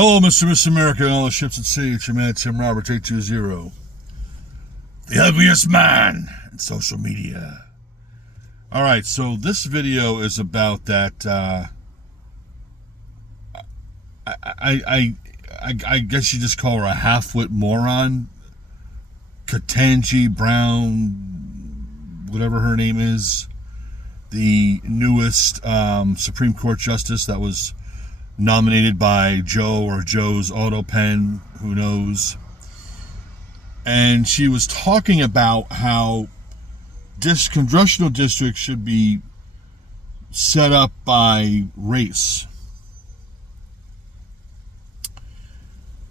Hello, Mr. America, and all the ships at sea. It's your man, Tim Roberts, 820. The ugliest man in social media. All right, so this video is about that. I guess you just call her a half-wit moron. Ketanji Brown, whatever her name is, the newest Supreme Court justice that was nominated by Joe or Joe's auto pen, who knows. And she was talking about how this congressional district should be set up by race.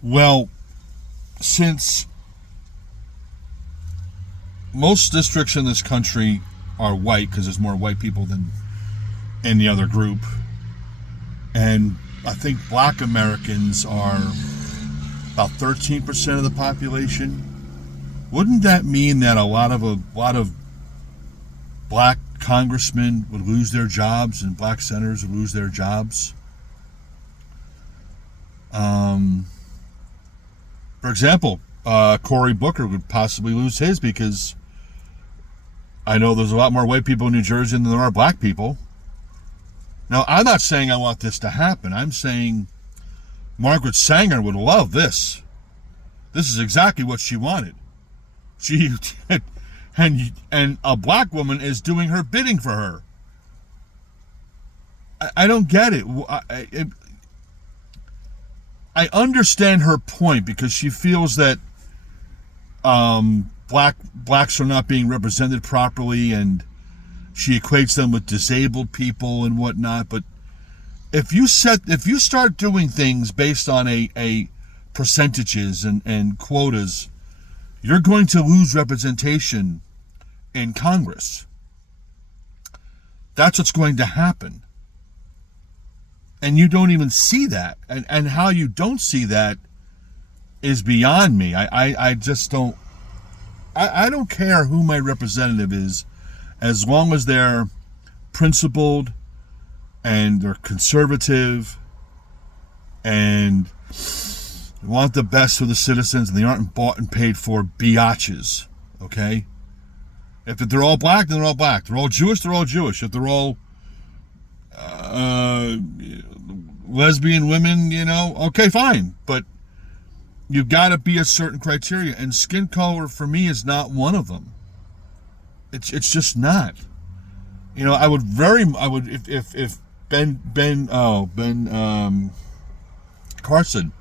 Well, since most districts in this country are white, because there's more white people than any other group, and I think black Americans are about 13% of the population. Wouldn't that mean that a lot of black congressmen would lose their jobs and black senators would lose their jobs? For example, Cory Booker would possibly lose his, because I know there's a lot more white people in New Jersey than there are black people. Now, I'm not saying I want this to happen. I'm saying Margaret Sanger would love this. This is exactly what she wanted. She and a black woman is doing her bidding for her. I don't get it. I understand her point, because she feels that blacks are not being represented properly, and she equates them with disabled people and whatnot. But if you start doing things based on a percentages and quotas, you're going to lose representation in Congress. That's what's going to happen. And you don't even see that. And how you don't see that is beyond me. I just don't. I don't care who my representative is, as long as they're principled and they're conservative and want the best for the citizens, and they aren't bought and paid for biatches. Okay? If they're all black, then they're all black. They're all Jewish, they're all Jewish. If they're all lesbian women, okay, fine. But you've got to be a certain criteria, and skin color for me is not one of them. It's just not. If Ben Carson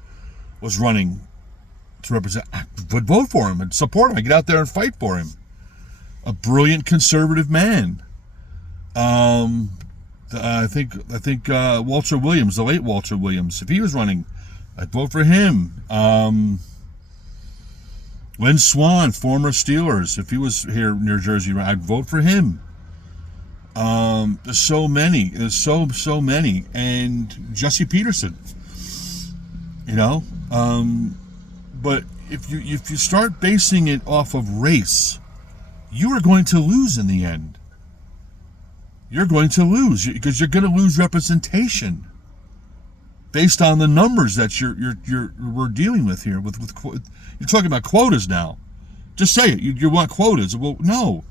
was running to represent, I would vote for him and support him. I'd get out there and fight for him. A brilliant conservative man. I think Walter Williams, the late Walter Williams, if he was running, I'd vote for him. Lynn Swann, former Steelers, if he was here in New Jersey, I'd vote for him. There's so many. There's so many. And Jesse Peterson, but if you start basing it off of race, you are going to lose in the end. You're going to lose, because you're going to lose representation based on the numbers that we're dealing with here. With you're talking about quotas now. Just say it. You want quotas? Well, no.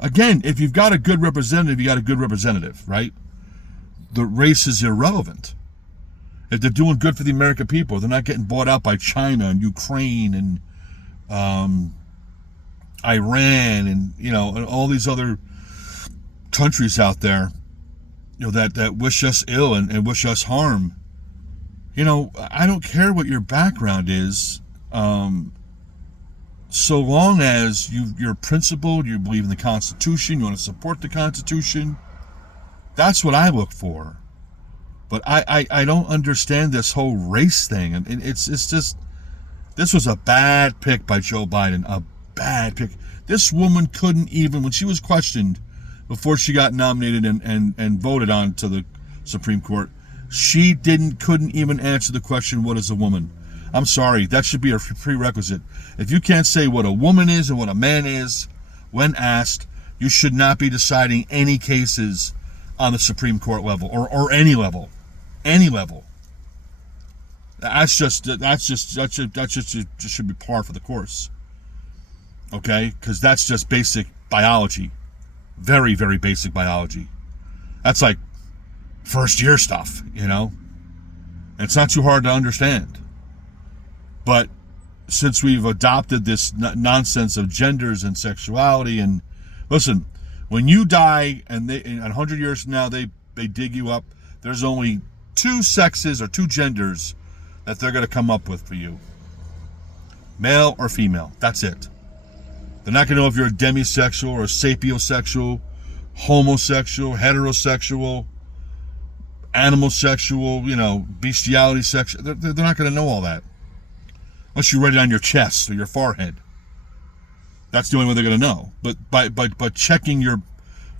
Again, if you've got a good representative, you got a good representative, right? The race is irrelevant. If they're doing good for the American people, they're not getting bought out by China and Ukraine and Iran and and all these other countries out there, that wish us ill and wish us harm. I don't care what your background is, so long as you're principled, you believe in the Constitution, you want to support the Constitution. That's what I look for. But I don't understand this whole race thing. And it's just, this was a bad pick by Joe Biden. A bad pick. This woman couldn't even, when she was questioned before she got nominated and voted on to the Supreme Court, she couldn't even answer the question, what is a woman? I'm sorry, that should be a prerequisite. If you can't say what a woman is and what a man is when asked, you should not be deciding any cases on the Supreme Court level or any level. Any level. That should be par for the course. Okay, because that's just basic biology, very, very basic biology. That's like first year stuff, you know. And it's not too hard to understand. But since we've adopted this nonsense of genders and sexuality, and listen, when you die and 100 years from now they dig you up, there's only two sexes or two genders that they're going to come up with for you. Male or female. That's it. They're not going to know if you're a demisexual or a sapiosexual, homosexual, heterosexual, animal sexual, bestiality sexual. They're not going to know all that. Unless you write it on your chest or your forehead. That's the only way they're going to know. But by checking your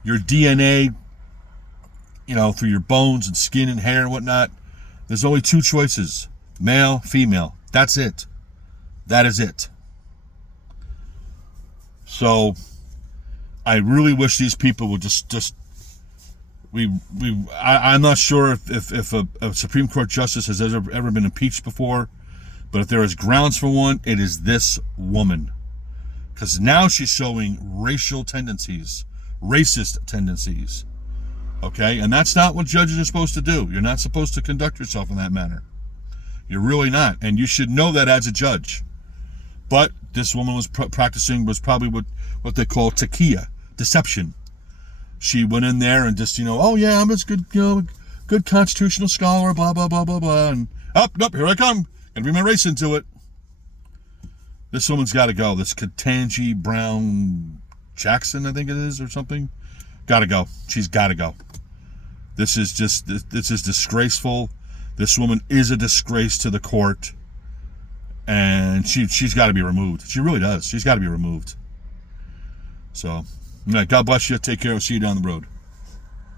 DNA, through your bones and skin and hair and whatnot, there's only two choices. Male, female. That's it. That is it. So I really wish these people would I'm not sure if a Supreme Court justice has ever been impeached before, but if there is grounds for one, it is this woman. Because now she's showing racial tendencies, racist tendencies. Okay? And that's not what judges are supposed to do. You're not supposed to conduct yourself in that manner. You're really not. And you should know that as a judge. But this woman was practicing probably what they call takia, deception. She went in there and just, oh yeah, I'm just good constitutional scholar, blah, blah, blah, blah, blah. And nope, here I come. Gonna bring my race into it. This woman's got to go. This Ketanji Brown Jackson, I think it is, or something. Got to go. She's got to go. This is disgraceful. This woman is a disgrace to the court. And she's got to be removed. She really does. She's got to be removed. So, God bless you. Take care. I'll see you down the road.